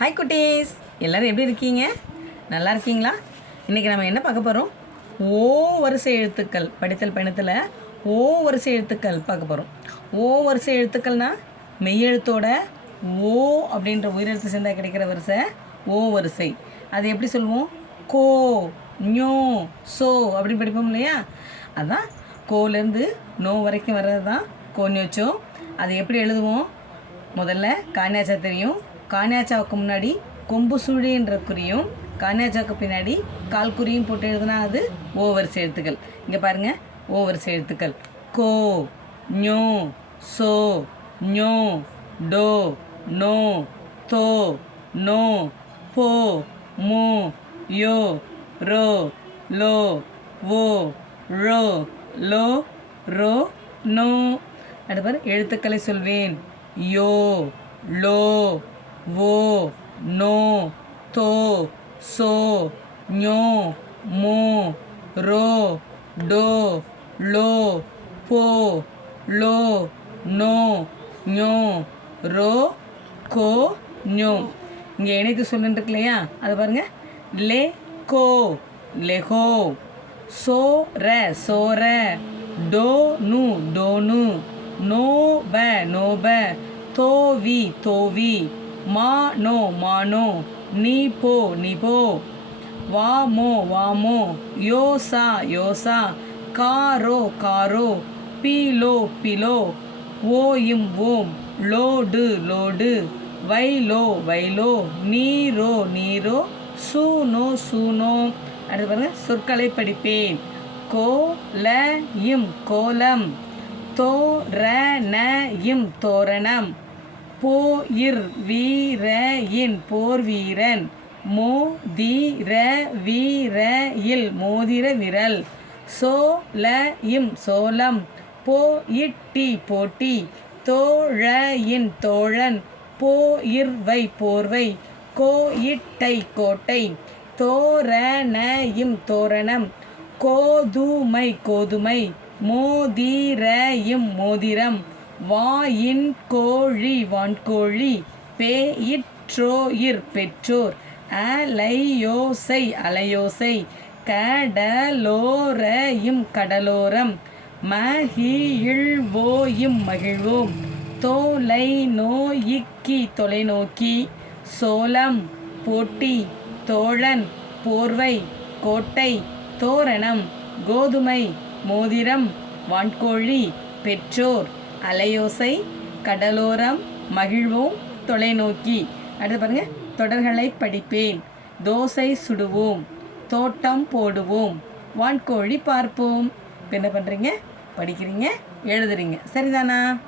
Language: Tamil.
ஹாய் குட்டீஸ். எல்லோரும் எப்படி இருக்கீங்க? நல்லா இருக்கீங்களா? இன்றைக்கி நம்ம என்ன பார்க்க போகிறோம் ஓ வரிசை எழுத்துக்கள். படித்தல் பயணத்தில் ஓ வரிசை எழுத்துக்கள் பார்க்க போகிறோம் ஓ வரிசை எழுத்துக்கள்னா மெய்யெழுத்தோட ஓ அப்படின்ற உயிரெழுத்து சேர்ந்தா கிடைக்கிற வரிசை ஓ வரிசை. அது எப்படி சொல்லுவோம்? கோ ஞோ சோ அப்படின்னு படிப்போம் இல்லையா? அதான் கோலேருந்து நோ வரைக்கும் வர்றது தான் கோஞோச்சோ அதை எப்படி எழுதுவோம்? முதல்ல காணியாச்சா கானியாச்சாவுக்கு முன்னாடி கொம்பு சுழின்ற குறியும் கானியாச்சாவுக்கு பின்னாடி கால் குறியும் போட்டு எழுதுனா அது ஓவர் வரிசை எழுத்துக்கள். இங்கே பாருங்கள் ஓவர் வரிசை எழுத்துக்கள். கோ ஞோ சோ ஞோ டோ நோ தோ நோ போ மோ யோ ரோ லோ ஓ ரோ லோ ரோ நோ. அடுப்பார் எழுத்துக்களை சொல்வேன். யோ லோ ஓ நோ தோ சோ ஞோ மோ ரோ டோ லோ போ லோ நோ ஞோ ரோ கோ ஞோ இங்கே இணைத்து சொல்லுன்னு இருக்கு இல்லையா அது பாருங்க. லே கோ லெஹோ சோ ர சோர டோ நு டோனு நோ. ப நோ ப தோவி தோவி மா நோ மானோ நீ போ நீ போ. வாமோ வாமோ யோசா யோசா காரோ காரோ பீலோ பிலோ ஓயும் ஓம் லோடு லோடு வைலோ வைலோ நீரோ நீரோ சூனோ சூனோ அடுத்து பாருங்க சொற்களை படிப்பேன். கோ ல இம் கோலம். தோரணயும் இம் தோரணம். போயிர் வீரயின் வீர இன் போர் வீரன் மோதிர வீர இல் மோதிர விரல் சோல இம் சோளம் போயிட்டி போட்டி தோழயின் தோழன் போயிர்வை போர்வை கோயிட்டை கோட்டை தோரணயும் தோரணம் கோதுமை கோதுமை மோதிரயும் மோதிரம் வாயின் கோழி வான்கோழி பேயிற்றோயிர் பெற்றோர் அலையோசை அலையோசை கடலோரையும் கடலோரம் மகிழ்வோயும் மகிழ்வோம் தோலை நோயிக்கி தொலைநோக்கி சோளம் போட்டி தோழன் போர்வை கோட்டை தோரணம் கோதுமை மோதிரம் வான்கோழி பெற்றோர். அலையோசை கடலோரம் மகிழ்வோம் தொலைநோக்கி. அடுத்து பாருங்க தொடர்களை படிப்பேன். தோசை சுடுவோம் தோட்டம் போடுவோம் வான்கோழி பார்ப்போம். இப்போ என்ன பண்ணுறீங்க படிக்கிறீங்க எழுதுறீங்க. சரிதானா?